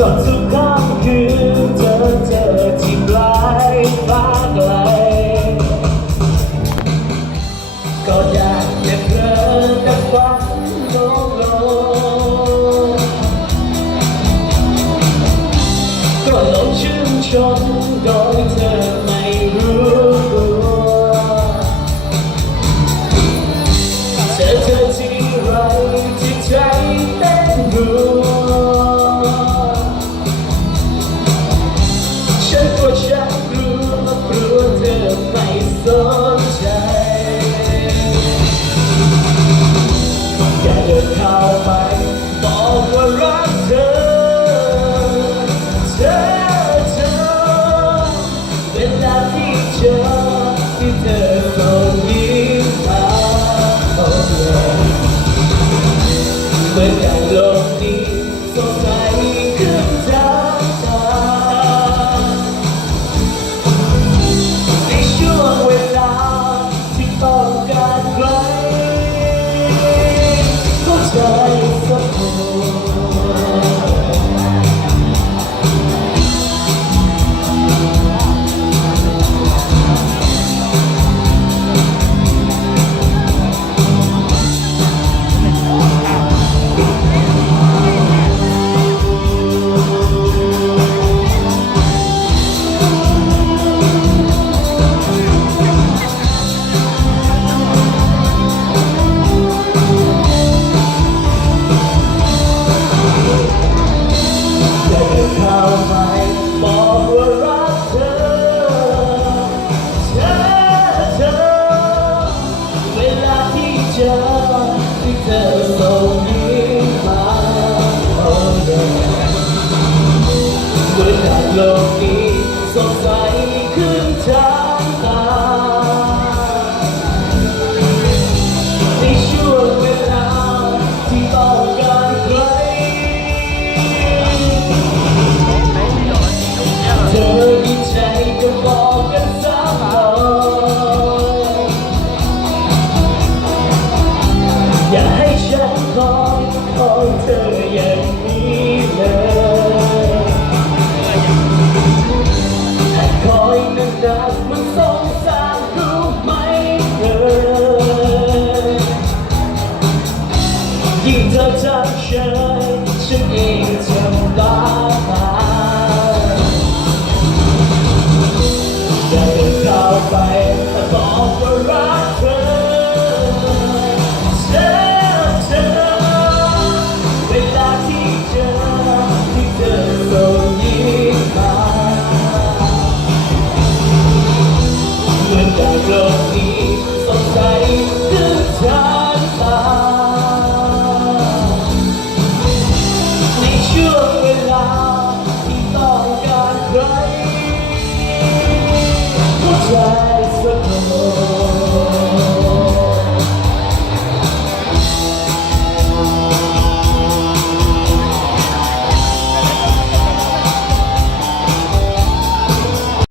ก่อนทุกค่ำคืนเจอที่ปลายฟ้าไกลก็อยากเก็บเธอกับฝันโลก็ลงชื่นชมโดยเธอไม่รู้เจอเธอที่ไรที่ใจเต้นรัวฉันก็ชักกลัวเธอไม่สนใจแค่เดินเข้าไปบอกว่ารักเธอเวลาที่เธอส่งยิ้มมาเหมือนกับโลกนี้สดใสขึ้นจากตาในช่วงเวลาที่ต้องการใครเข้าใจสักคนที่เธอส่งยิ้มมาเหมือนกับโลกนี้สดใสขึ้นจากตาในช่วงเวลาที่ต้องการใครเธอดีใจก็บอกกันสักหน่อยอย่าให้ฉันคอยเธออย่างนี้เลยให้คอยนานๆมันสงสารรู้ไหมเธอยิ่งเธอจะเฉยฉันยิ่งจะบ้าอย่าเดินเข้าไปแต่บอกว่ารักเธอเวลาที่เธอส่งยิ้มมาเหมือนกับโลกนี้